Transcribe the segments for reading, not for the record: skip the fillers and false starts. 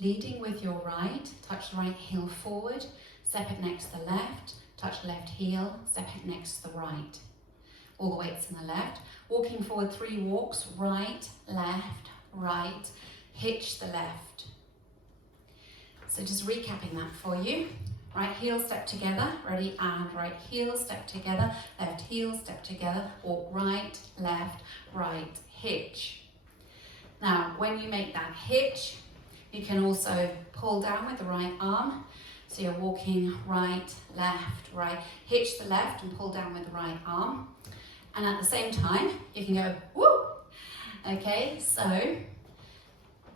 Leading with your right, touch the right heel forward, step it next to the left, touch the left heel, step it next to the right. All the weights in the left. Walking forward 3 walks, right, right, hitch the left. So just recapping that for you. Right heel, step together, ready, and right heel, step together, left heel, step together, walk right, hitch. Now, when you make that hitch, you can also pull down with the right arm. So you're walking right, hitch the left and pull down with the right arm. And at the same time, you can go, woo! Okay, so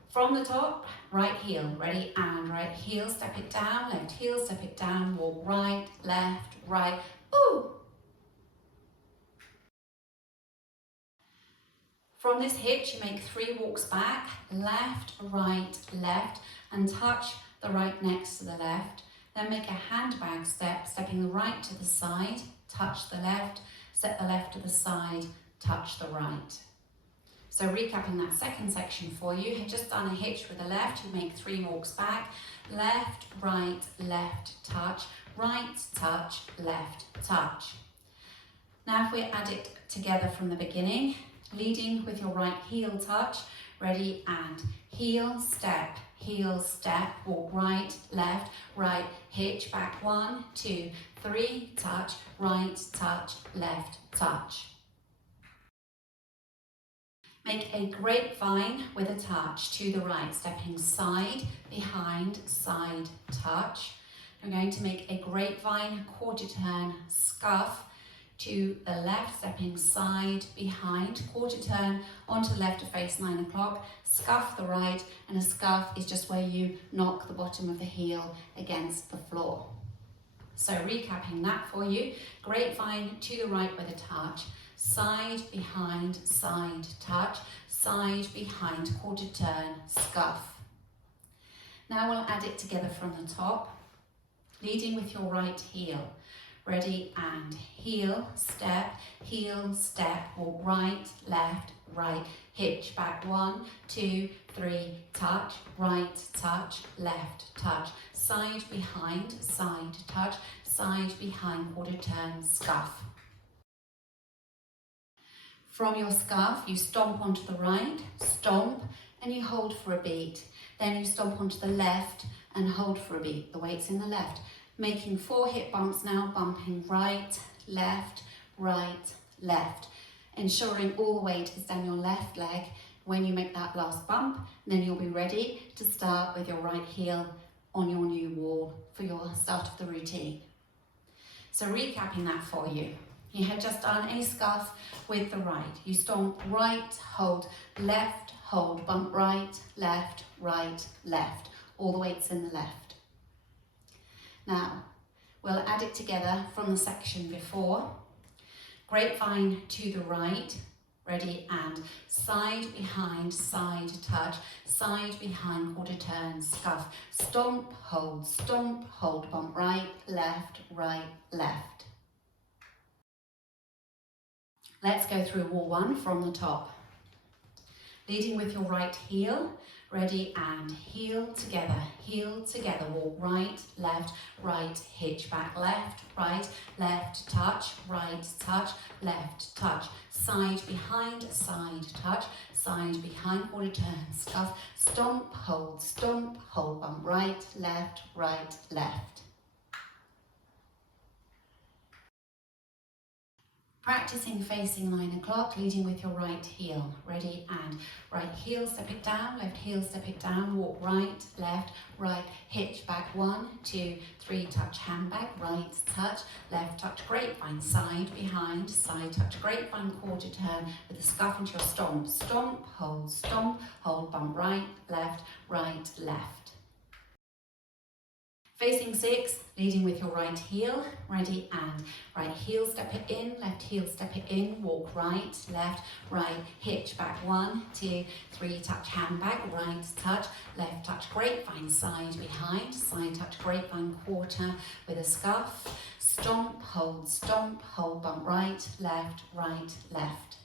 from the top, right heel, ready, and right heel, step it down, left heel, step it down, walk right, ooh! From this hitch, you make 3 walks back, left, and touch the right next to the left. Then make a handbag step, stepping the right to the side, touch the left, step the left to the side, touch the right. So recapping that second section for you, you have just done a hitch with the left, you make 3 walks back, left, touch, right, touch, left, touch. Now if we add it together from the beginning, leading with your right heel touch, ready, and heel, step, walk right, hitch back, 1, 2, 3, touch, right, touch, left, touch. Make a grapevine with a touch to the right, stepping side, behind, side, touch. We're going to make a grapevine, quarter turn, scuff to the left, stepping side, behind, quarter turn, onto the left to face 9 o'clock, scuff the right, and a scuff is just where you knock the bottom of the heel against the floor. So recapping that for you, grapevine to the right with a touch, side, behind, side, touch, side, behind, quarter turn, scuff. Now we'll add it together from the top, leading with your right heel. Ready, and heel, step, walk right, hitch back, 1, 2, 3, touch, right, touch, left, touch, side, behind, side, touch, side, behind, quarter turn, scuff. From your scuff, you stomp onto the right, stomp, and you hold for a beat. Then you stomp onto the left and hold for a beat. The weight's in the left. Making 4 hip bumps now, bumping right, left, ensuring all the weight is down your left leg when you make that last bump. Then you'll be ready to start with your right heel on your new wall for your start of the routine. So recapping that for you. You had just done a scuff with the right. You stomp right, hold, left, hold, bump right, left, all the weight's in the left. Now, we'll add it together from the section before. Grapevine to the right, ready, and side, behind, side, touch, side, behind, quarter turn, scuff, stomp, hold, bump right, left. Let's go through wall 1 from the top. Leading with your right heel, ready, and heel together, walk right, hitch back, left, touch, right, touch, left, touch, side, behind, touch, side, behind, quarter turn, scuff, stomp, hold, bump right, left. Practicing facing 9 o'clock, leading with your right heel. Ready, and right heel, step it down, left heel, step it down, walk right, hitch back, 1, 2, 3, touch, handbag, right, touch, left, touch, grapevine, side, behind, side, touch, grapevine, quarter turn, with a scuff into your stomp, hold, bump right, left. Facing 6, leading with your right heel, ready, and right heel, step it in, left heel, step it in, walk right, left, hitch back, 1, 2, 3, touch, handbag, right, touch, left, touch, grapevine, side, behind, side, touch, grapevine, quarter, with a scuff, stomp, hold, bump right, left.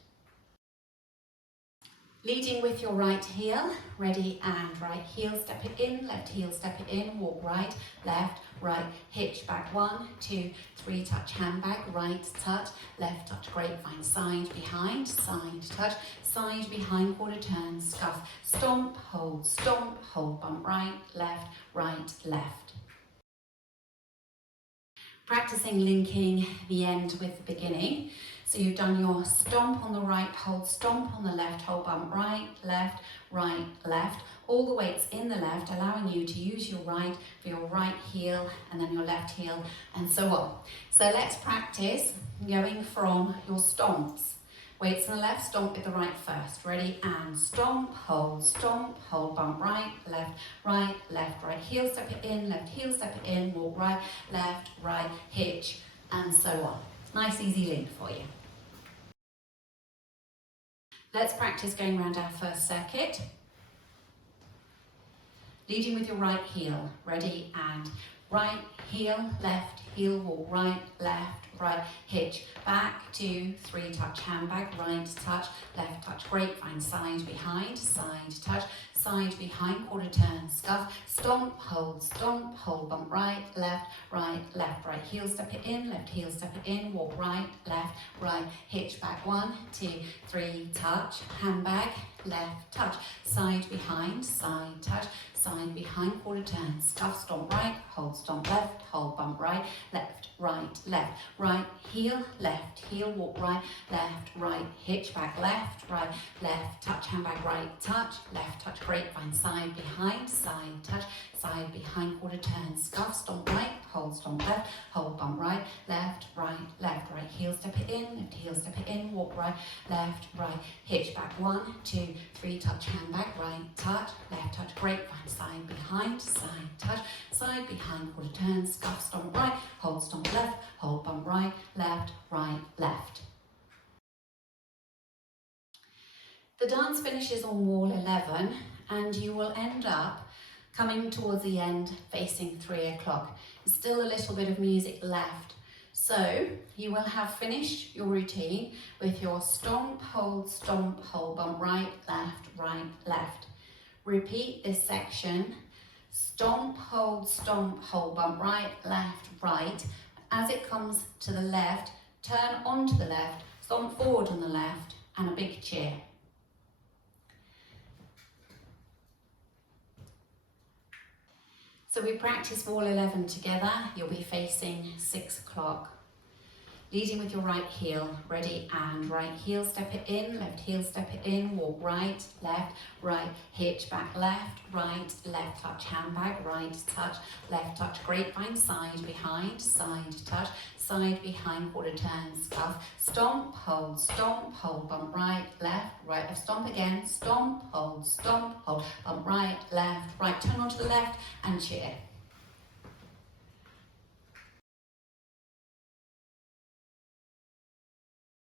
Leading with your right heel, ready and right heel, step it in, left heel, step it in, walk right, left, right, hitch back 1, 2, 3, touch handbag, right, touch, left, touch, grapevine, side, behind, side, behind, quarter turn, scuff, stomp, hold, bump right, left. Practicing linking the end with the beginning. So you've done your stomp on the right, hold, stomp on the left, hold, bump right, left. All the weight's in the left, allowing you to use your right for your right heel and then your left heel and so on. So let's practice going from your stomps. Weights in the left, stomp with the right first. Ready and stomp, hold, bump right, right heel, step it in, left heel, step it in, walk right, hitch, and so on. Nice easy link for you. Let's practice going around our first circuit. Leading with your right heel, ready and right heel, walk right, hitch, back, 2, 3, touch handbag, right, touch, left, touch, grapevine, side, behind, touch, side, behind, quarter turn, scuff, stomp, hold, bump right, right heel, step it in, left heel, step it in, walk right, hitch, back, 1, 2, 3, touch, handbag, left, touch, side, behind, touch, side, behind, quarter turn, scuff, stomp right, stomp left, hold, bump right, left, right heel, walk right, hitch back, left, touch, handbag, right, touch, left, touch, grapevine, side, behind, touch, side, behind, quarter turn, scuff, stomp right, hold, stomp left, hold, bump right heel, step it in, left heel, step it in, walk right, hitch back, 1, 2, 3, touch handbag, right, touch, left, touch, grapevine, side, behind, touch, side, behind, quarter turn, scuff, stomp right, hold, stomp left, hold, bump right, left. The dance finishes on wall 11 and you will end up coming towards the end facing 3 o'clock. There's still a little bit of music left. So you will have finished your routine with your stomp, hold, bump right, left. Repeat this section, stomp, hold, bump right, left. As it comes to the left, turn onto the left, stomp forward on the left, and a big cheer. So we practice wall 11 together. You'll be facing 6 o'clock. Leading with your right heel, ready and right heel, step it in, left heel, step it in, walk right, hitch back, left, touch handbag, right, touch, left touch, grapevine, side, behind, touch, side, behind, quarter turn, scuff, stomp, hold, bump right, left, stomp again, stomp, hold, bump right, turn onto the left and cheer.